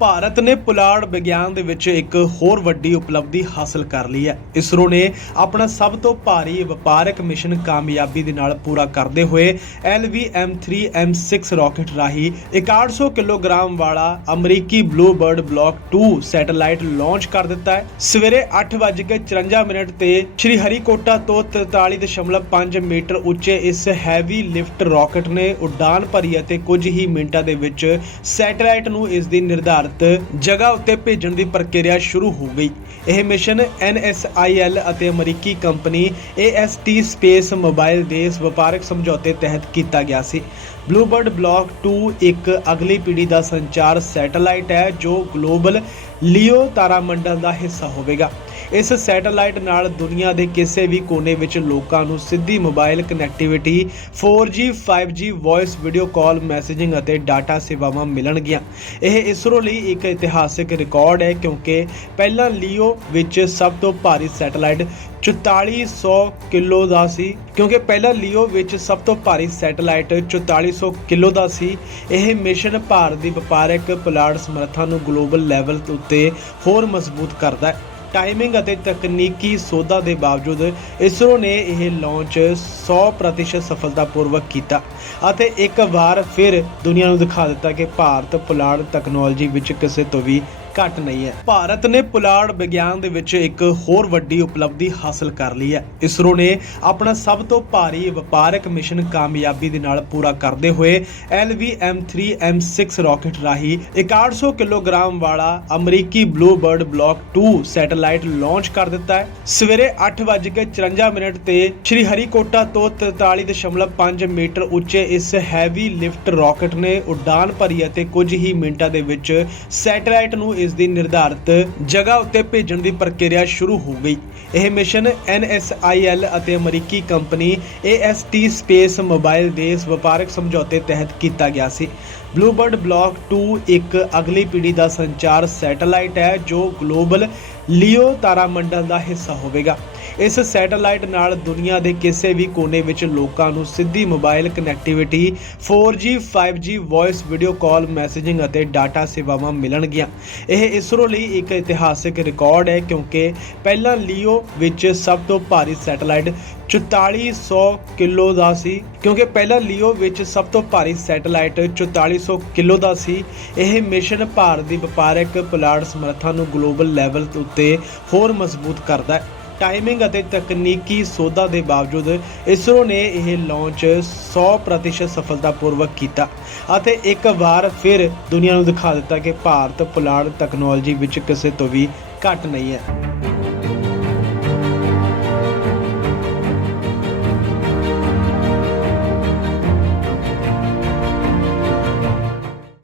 ਭਾਰਤ ਨੇ ਪੁਲਾੜ ਵਿਗਿਆਨ ਦੇ ਵਿੱਚ ਇੱਕ ਹੋਰ ਵੱਡੀ ਉਪਲਬਧੀ ਹਾਸਲ ਕਰ ਲਈ ਹੈ। ਇਸਰੋ ਨੇ ਆਪਣਾ ਸਭ ਤੋਂ ਭਾਰੀ ਵਪਾਰਕ ਮਿਸ਼ਨ ਕਾਮਯਾਬੀ ਦੇ ਨਾਲ ਪੂਰਾ ਕਰਦੇ ਹੋਏ LVM-3M6 ਰਾਕੇਟ ਰਾਹੀਂ 6100 ਕਿਲੋਗ੍ਰਾਮ ਵਾਲਾ ਅਮਰੀਕੀ ਬਲੂਬਰਡ ਬਲੌਕ 2 ਸੈਟੇਲਾਈਟ ਲਾਂਚ ਕਰ ਦਿੱਤਾ ਹੈ। ਸਵੇਰੇ 8:54 ਮਿੰਟ ਤੇ ਸ਼੍ਰੀ ਹਰੀਕੋਟਾ ਤੋਂ 43.5 ਮੀਟਰ ਉੱਚੇ ਇਸ ਹੈਵੀ ਲਿਫਟ ਰਾਕੇਟ ਨੇ ਉਡਾਨ ਭਰੀ ਅਤੇ ਕੁਝ ਹੀ ਮਿੰਟਾਂ ਦੇ ਵਿੱਚ ਸੈਟੇਲਾਈਟ ਨੂੰ ਇਸ ਦੀ ਨਿਰਧਾਰਿਤ ਜਗ੍ਹਾ ਉੱਤੇ ਭੇਜਣ ਦੀ ਪ੍ਰਕਿਰਿਆ ਸ਼ੁਰੂ ਹੋ ਗਈ। ਇਹ ਮਿਸ਼ਨ NSIL ਅਤੇ ਅਮਰੀਕੀ ਕੰਪਨੀ AST ਸਪੇਸ ਮੋਬਾਈਲ ਦੇ ਵਪਾਰਕ ਸਮਝੌਤੇ ਤਹਿਤ ਕੀਤਾ ਗਿਆ ਸੀ। ਬਲੂਬਰਡ ਬਲੌਕ 2 ਇੱਕ ਅਗਲੀ ਪੀੜ੍ਹੀ ਦਾ ਸੰਚਾਰ ਸੈਟੇਲਾਈਟ ਹੈ, ਜੋ ਗਲੋਬਲ ਲਿਓ ਤਾਰਾਮੰਡਲ ਦਾ ਹਿੱਸਾ ਹੋਵੇਗਾ। ਇਸ ਸੈਟੇਲਾਈਟ ਨਾਲ ਦੁਨੀਆ ਦੇ ਕਿਸੇ ਵੀ ਕੋਨੇ ਵਿੱਚ ਲੋਕਾਂ ਨੂੰ ਸਿੱਧੀ mobile connectivity 4G 5G voice video call messaging ਅਤੇ ਡਾਟਾ ਸੇਵਾਵਾਂ ਮਿਲਣਗੀਆਂ। ਇਹ ਇਸਰੋ ਲਈ ਇੱਕ ਇਤਿਹਾਸਿਕ ਰਿਕਾਰਡ ਹੈ ਕਿਉਂਕਿ ਪਹਿਲਾਂ ਲੀਓ ਵਿੱਚ ਸਭ ਤੋਂ ਭਾਰੀ ਸੈਟੇਲਾਈਟ 4400 ਕਿਲੋ ਦਾ ਸੀ। ਕਿਉਂਕਿ ਪਹਿਲਾਂ ਲੀਓ ਵਿੱਚ ਸਭ ਤੋਂ ਭਾਰੀ ਸੈਟੇਲਾਈਟ 4400 ਕਿਲੋ ਦਾ ਸੀ। ਇਹ ਮਿਸ਼ਨ ਭਾਰਤ ਦੀ ਵਪਾਰਕ ਪੁਲਾੜ ਸਮਰੱਥਾ ਨੂੰ ਗਲੋਬਲ ਲੈਵਲ ਉੱਤੇ ਹੋਰ ਮਜ਼ਬੂਤ ਕਰਦਾ ਹੈ। ਟਾਈਮਿੰਗ ਅਤੇ ਤਕਨੀਕੀ ਸੋਧਾਂ ਦੇ ਬਾਵਜੂਦ ਇਸਰੋ ਨੇ ਇਹ ਲਾਂਚ 100% ਸਫਲਤਾਪੂਰਵਕ ਕੀਤਾ ਅਤੇ ਇੱਕ ਵਾਰ ਫਿਰ ਦੁਨੀਆ ਨੂੰ ਦਿਖਾ ਦਿੱਤਾ ਕਿ ਭਾਰਤ ਪੁਲਾੜ ਟੈਕਨੋਲੋਜੀ ਵਿੱਚ ਕਿਸੇ ਤੋਂ ਵੀ ਘੱਟ ਨਹੀਂ ਹੈ। ਭਾਰਤ ਨੇ ਪੁਲਾੜ ਵਿਗਿਆਨ ਦੇ ਵਿੱਚ ਇੱਕ ਹੋਰ ਵੱਡੀ ਉਪਲਬਧੀ ਹਾਸਲ ਕਰ ਲਈ ਹੈ। ਇਸਰੋ ਨੇ ਆਪਣਾ ਸਭ ਤੋਂ ਭਾਰੀ ਵਪਾਰਕ ਮਿਸ਼ਨ ਕਾਮਯਾਬੀ ਦੇ ਨਾਲ ਪੂਰਾ ਕਰਦੇ ਹੋਏ LVM-3M6 ਰਾਕੇਟ ਰਾਹੀਂ 6100 ਕਿਲੋਗ੍ਰਾਮ ਵਾਲਾ ਅਮਰੀਕੀ ਬਲੂਬਰਡ ਬਲੌਕ 2 ਸੈਟੇਲਾਈਟ ਲਾਂਚ ਕਰ ਦਿੱਤਾ ਹੈ। ਸਵੇਰੇ 8:54 ਮਿੰਟ ਤੇ ਸ਼੍ਰੀ ਹਰੀਕੋਟਾ ਤੋਂ 43.5 ਮੀਟਰ ਉੱਚੇ ਇਸ ਹੈਵੀ ਲਿਫਟ ਰਾਕੇਟ ਨੇ ਉਡਾਨ ਭਰੀ ਅਤੇ ਕੁਝ ਹੀ ਮਿੰਟਾਂ ਦੇ ਵਿੱਚ ਸੈਟੇਲਾਈਟ ਨੂੰ ਇਸ ਦੀ ਨਿਰਧਾਰਿਤ ਜਗ੍ਹਾ ਉੱਤੇ ਭੇਜਣ ਦੀ ਪ੍ਰਕਿਰਿਆ ਸ਼ੁਰੂ ਹੋ ਗਈ। ਇਹ ਮਿਸ਼ਨ NSIL ਅਤੇ ਅਮਰੀਕੀ ਕੰਪਨੀ AST ਸਪੇਸ ਮੋਬਾਈਲ ਦੇ ਵਪਾਰਕ ਸਮਝੌਤੇ ਤਹਿਤ ਕੀਤਾ ਗਿਆ ਸੀ। ਬਲੂਬਰਡ ਬਲਾਕ 2 ਇੱਕ ਅਗਲੀ ਪੀੜ੍ਹੀ ਦਾ ਸੰਚਾਰ ਸੈਟੇਲਾਈਟ ਹੈ, ਜੋ ਗਲੋਬਲ ਲਿਓ ਤਾਰਾਮੰਡਲ ਦਾ ਹਿੱਸਾ ਹੋਵੇਗਾ। ਇਸ ਸੈਟੇਲਾਈਟ ਨਾਲ ਦੁਨੀਆ ਦੇ ਕਿਸੇ ਵੀ ਕੋਨੇ ਵਿੱਚ ਲੋਕਾਂ ਨੂੰ ਸਿੱਧੀ mobile connectivity 4G 5G voice video call messaging ਅਤੇ ਡਾਟਾ ਸੇਵਾਵਾਂ ਮਿਲਣਗੀਆਂ। ਇਹ ਇਸਰੋ ਲਈ ਇੱਕ ਇਤਿਹਾਸਿਕ ਰਿਕਾਰਡ ਹੈ ਕਿਉਂਕਿ ਪਹਿਲਾਂ ਲੀਓ ਵਿੱਚ ਸਭ ਤੋਂ ਭਾਰੀ ਸੈਟੇਲਾਈਟ 4400 ਕਿਲੋ ਦਾ ਸੀ। ਕਿਉਂਕਿ ਪਹਿਲਾਂ ਲੀਓ ਵਿੱਚ ਸਭ ਤੋਂ ਭਾਰੀ ਸੈਟੇਲਾਈਟ 4400 ਕਿਲੋ ਦਾ ਸੀ। ਇਹ ਮਿਸ਼ਨ ਭਾਰਤ ਦੀ ਵਪਾਰਕ ਪੁਲਾੜ ਸਮਰੱਥਾ ਨੂੰ ਗਲੋਬਲ ਲੈਵਲ ਉੱਤੇ ਹੋਰ ਮਜ਼ਬੂਤ ਕਰਦਾ ਹੈ। ਟਾਈਮਿੰਗ ਅਤੇ ਤਕਨੀਕੀ ਸੋਧਾਂ ਦੇ ਬਾਵਜੂਦ ਇਸਰੋ ਨੇ ਇਹ ਲਾਂਚ 100% ਸਫਲਤਾਪੂਰਵਕ ਕੀਤਾ ਅਤੇ ਇੱਕ ਵਾਰ ਫਿਰ ਦੁਨੀਆ ਨੂੰ ਦਿਖਾ ਦਿੱਤਾ ਕਿ ਭਾਰਤ ਪੁਲਾੜ ਟੈਕਨੋਲੋਜੀ ਵਿੱਚ ਕਿਸੇ ਤੋਂ ਵੀ ਘੱਟ ਨਹੀਂ ਹੈ।